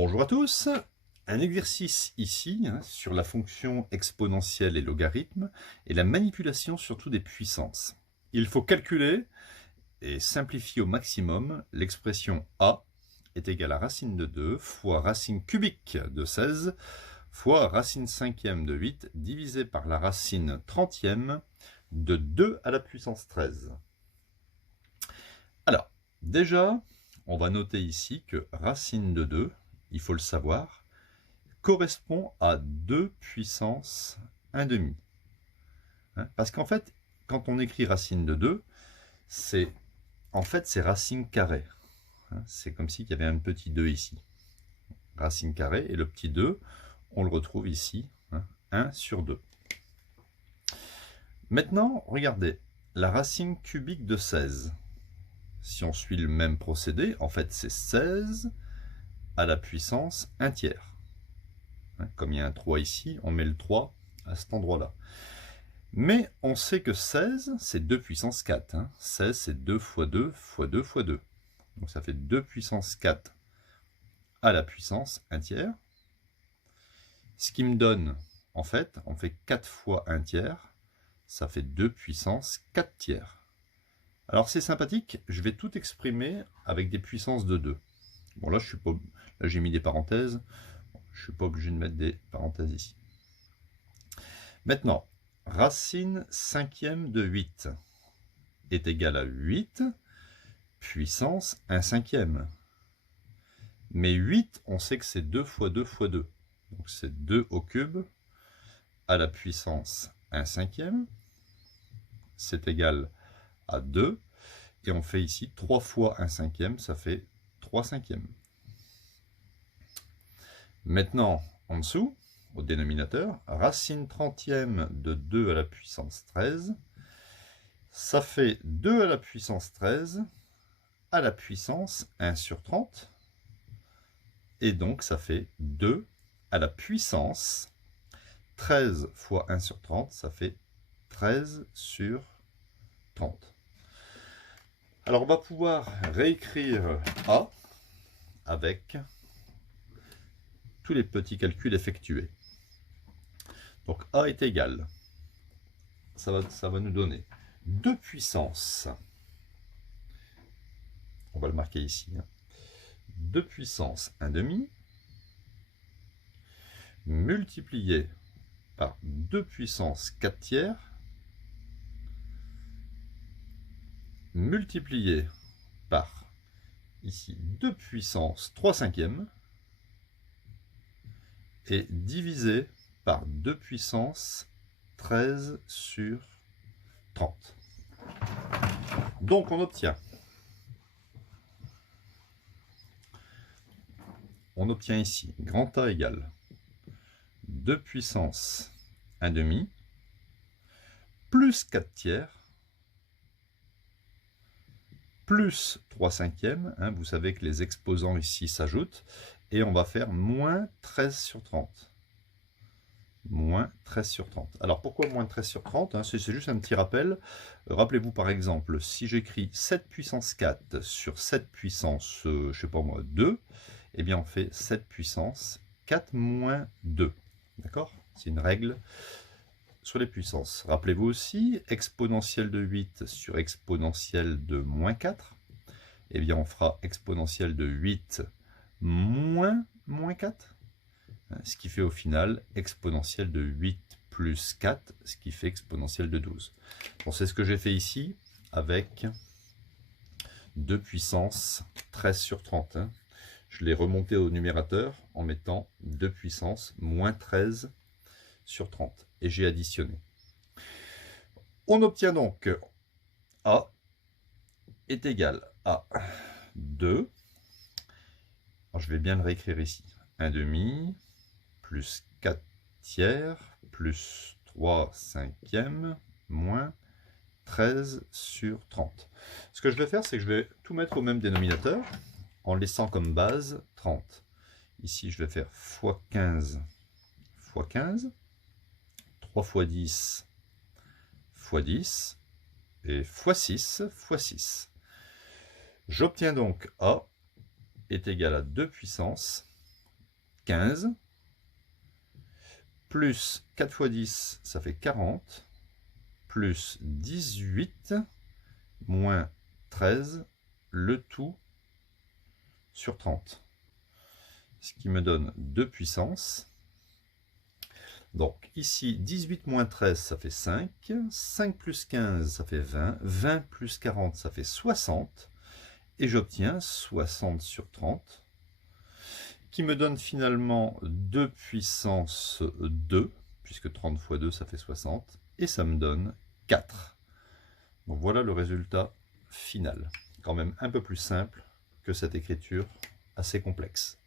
Bonjour à tous, un exercice ici sur la fonction exponentielle et logarithme et la manipulation surtout des puissances. Il faut calculer et simplifier au maximum l'expression a est égale à racine de 2 fois racine cubique de 16 fois racine cinquième de 8 divisé par la racine trentième de 2 à la puissance 13. Alors, déjà, on va noter ici que racine de 2, il faut le savoir, correspond à 2 puissance 1/2. Parce qu'en fait, quand on écrit racine de 2, c'est racine carrée. C'est comme s'il y avait un petit 2 ici. Racine carrée, et le petit 2, on le retrouve ici, 1 sur 2. Maintenant, regardez, la racine cubique de 16. Si on suit le même procédé, en fait, c'est 16 à la puissance 1 tiers. Comme il y a un 3 ici, on met le 3 à cet endroit-là. Mais on sait que 16, c'est 2 puissance 4. 16, c'est 2 fois 2 fois 2 fois 2. Donc ça fait 2 puissance 4 à la puissance 1 tiers. Ce qui me donne, en fait, on fait 4 fois 1 tiers. Ça fait 2 puissance 4 tiers. Alors c'est sympathique, je vais tout exprimer avec des puissances de 2. Bon là, là j'ai mis des parenthèses. Je ne suis pas obligé de mettre des parenthèses ici. Maintenant, racine cinquième de 8 est égale à 8 puissance 1 cinquième. Mais 8, on sait que c'est 2 fois 2 fois 2. Donc c'est 2 au cube à la puissance 1 cinquième. C'est égal à 2. Et on fait ici 3 fois 1 cinquième, ça fait 3 cinquièmes. Maintenant, en dessous, au dénominateur, racine trentième de 2 à la puissance 13, ça fait 2 à la puissance 13 à la puissance 1 sur 30, et donc ça fait 2 à la puissance 13 fois 1 sur 30, ça fait 13 sur 30. Alors on va pouvoir réécrire A avec tous les petits calculs effectués. Donc A est égal, ça va nous donner 2 puissance, on va le marquer ici, 2 puissance 1/2 multiplié par 2 puissance 4 tiers multiplié par ici 2 puissance 3 cinquièmes et divisé par 2 puissance 13 sur 30. Donc on obtient ici grand A égale 2 puissance 1/2 plus 4 tiers plus 3 cinquièmes. Vous savez que les exposants ici s'ajoutent. Et on va faire moins 13 sur 30. Moins 13 sur 30. Alors pourquoi moins 13 sur 30 C'est juste un petit rappel. Rappelez-vous par exemple, si j'écris 7 puissance 4 sur 7 puissance, je sais pas moi, 2, eh bien on fait 7 puissance 4 moins 2. D'accord? C'est une règle sur les puissances. Rappelez-vous aussi, exponentielle de 8 sur exponentielle de moins 4. Eh bien on fera exponentielle de 8 moins 4, ce qui fait au final exponentielle de 8 plus 4, ce qui fait exponentielle de 12. Bon, c'est ce que j'ai fait ici avec 2 puissance 13 sur 30. Je l'ai remonté au numérateur en mettant 2 puissance moins 13 sur 30. Et j'ai additionné. On obtient donc A est égal à 2. Alors, je vais bien le réécrire ici. 1/2 plus 4 tiers plus 3 cinquièmes moins 13 sur 30. Ce que je vais faire, c'est que je vais tout mettre au même dénominateur en laissant comme base 30. Ici, je vais faire fois 15 fois 15, 3 fois 10 fois 10 et fois 6 fois 6. J'obtiens donc A est égal à 2 puissance 15, plus 4 fois 10, ça fait 40, plus 18, moins 13, le tout sur 30. Ce qui me donne 2 puissances. Donc ici, 18 moins 13, ça fait 5. 5 plus 15, ça fait 20. 20 plus 40, ça fait 60. Et j'obtiens 60 sur 30, qui me donne finalement 2 puissance 2, puisque 30 fois 2, ça fait 60. Et ça me donne 4. Donc voilà le résultat final. Quand même un peu plus simple que cette écriture assez complexe.